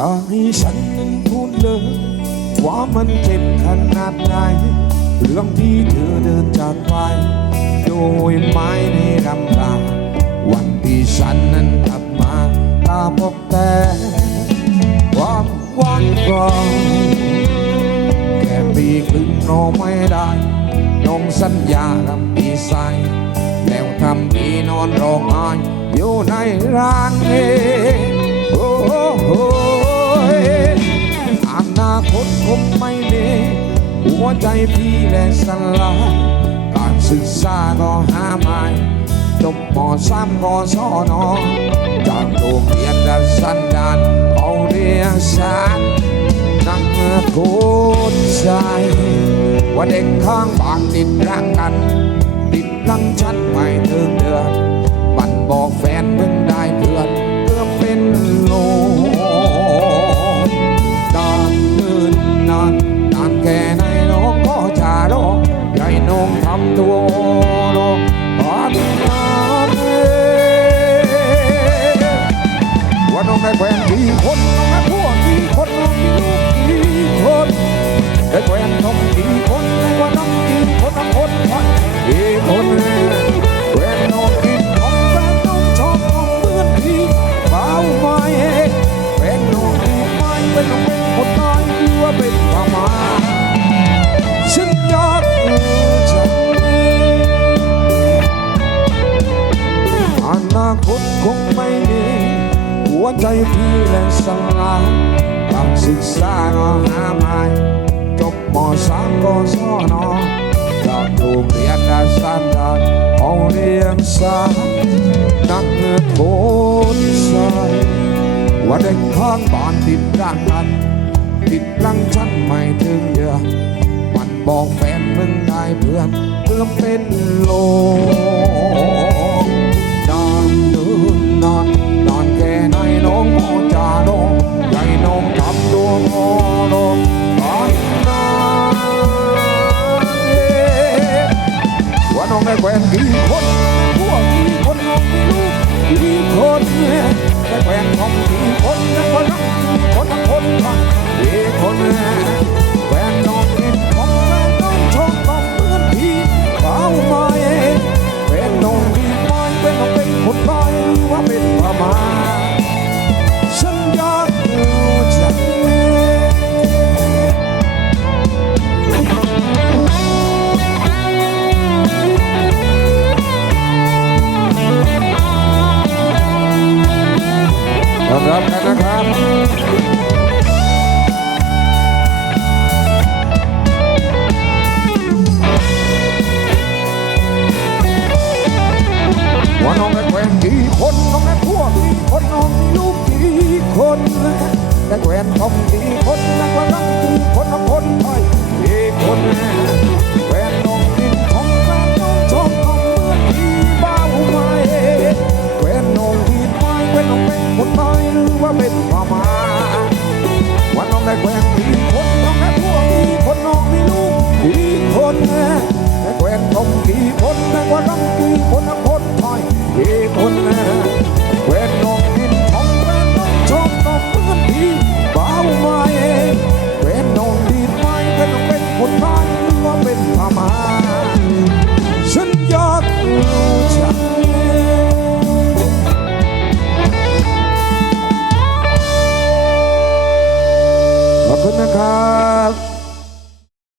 อย่าให้ฉันนั้นพูดเลย ว่ามันเจ็บขนาดไหนเรื่องที่เธอเดินจากไป โดยไม่ได้รำลาวันที่ฉันนั้นกลับมาตาพบแต่ความหวังก่อนแค่ปีครึ่งรอไม่ได้น้องสัญญากับพี่ใสแล้วทำพี่นอนร้องไห้อยู่ในร้านเองโอ้โห อนาคตคงไม่มีหัวใจพี่แหละสลาย การศึกษาก็หาไม่จบมสามก็สอนอจากโรงเรียนดัสันดานเขาเรียกฉันนักโคตรใจว่าเด็กข้างบ้านติดรักกัน ติดรังฉันไม่ถึงเดือนบันบอกแฟน องทำตัวรอผ่านนานเองว่าน้องได้แฟนกี่คนน้องได้พวกกี่คนน้องมีลูกกี่คนได้แฟนน้องกี่คนวันน้องกี่คนน้องคนพันกี่คน นคงไม่มี หัวใจพี่และสลายการศึกษาก็หาไม่จบมสามก็สอนอจากโรงเรียนดาสันดานห้องเรียนสายนักเนื้อโทษสายว่าเด็กข้างบ้านติดร่างกันติดรังฉันไม่ถึงเดือนมันบอกแฟนมึงได้เพื่อนเพื่อเป็นโล ได้แฟนกี่คนพวกกี่คนน้องมีลูกกี่คนได้แฟนน้องกี่คนนะคนละคนละคนละกี่คนแฟ คนของได้พวกมีคนน้องมีลูกกี่คนได้แหวนทองกี่คนนักว่ารังกี่คนนักคนไทยกี่คน กี่